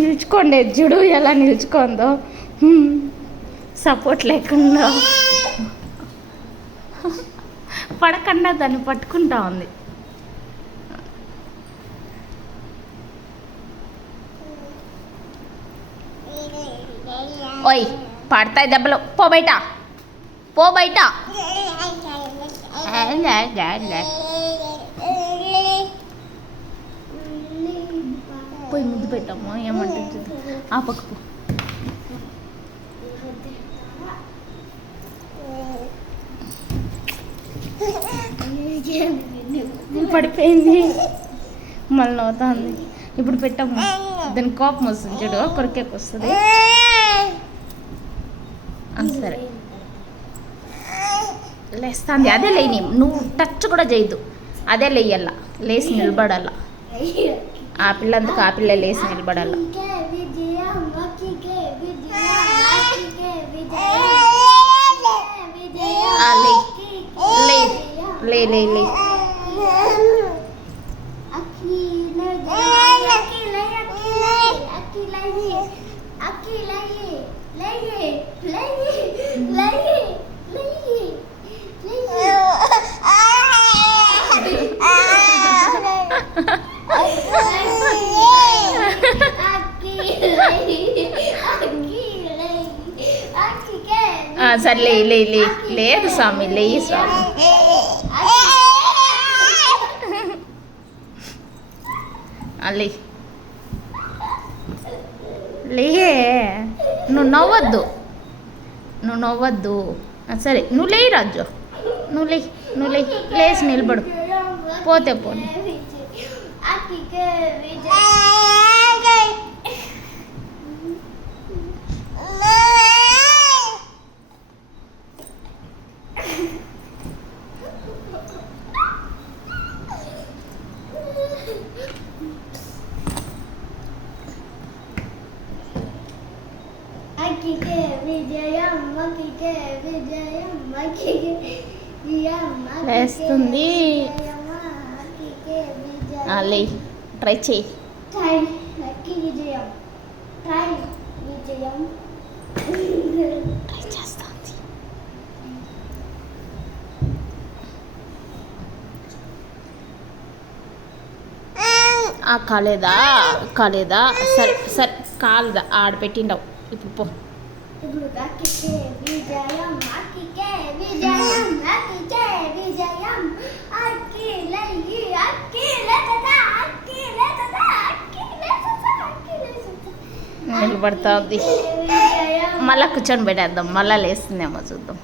నిల్చుకోండి జుడు ఎలా నిల్చుకోందో. సపోర్ట్ లేకుండా. పడకుండా దాన్ని పట్టుకుంటా ఉంది. ఓయ్ పడతాయి దెబ్బలు. పో బయట. పో బయట. పోయి ముద్దు పెట్టమ్మా ఏమంటుంది? ఆ పక్క పో పడిపోయింది. మళ్ళీ నవ్వుతుంది. ఇప్పుడు పెట్టాము దాని కోపం వస్తుంది చూడు కొరికేకి వస్తుంది. సరే. లేస్తుంది. అదే లేని నువ్వు టచ్ కూడా చేయొద్దు. అదే లేయల్లా. లేచి నిలబడాల. ఆ పిల్లందుకు ఆ పిల్ల లేచి నిలబడాల. లే లే లే ఆ, సరే లే లే లే లేదు స్వామి లేయి స్వామి ఆ, లే. లేయే నువ్వు నవ్వద్దు. నువ్వు నవ్వద్దు. సరే నువ్వు లేయి రాజు. నువ్వు లే నువ్వు లే. లేచి నిలబడు. పోతే పోనీ. లే ట్రై చేయి. ట్రై చేస్తుంది. ఆ కాలేదా? కాలేదా? సరే సరే కాలేదా? ఆడ పెట్టిండవు ఇప్పుడు పో. ఇప్పుడు అక్కికే విజయం అక్కికే విజయం అక్కికే విజయం అక్కి లయ్యి అక్కి లేతదా అక్కి లేతదా అక్కి లేతదా అక్కి లేతదా నిలబడుతుంది విజయం మళ్ళా కూర్చొని పెట్టేద్దాం మళ్ళా లేస్తుందేమో చూద్దాం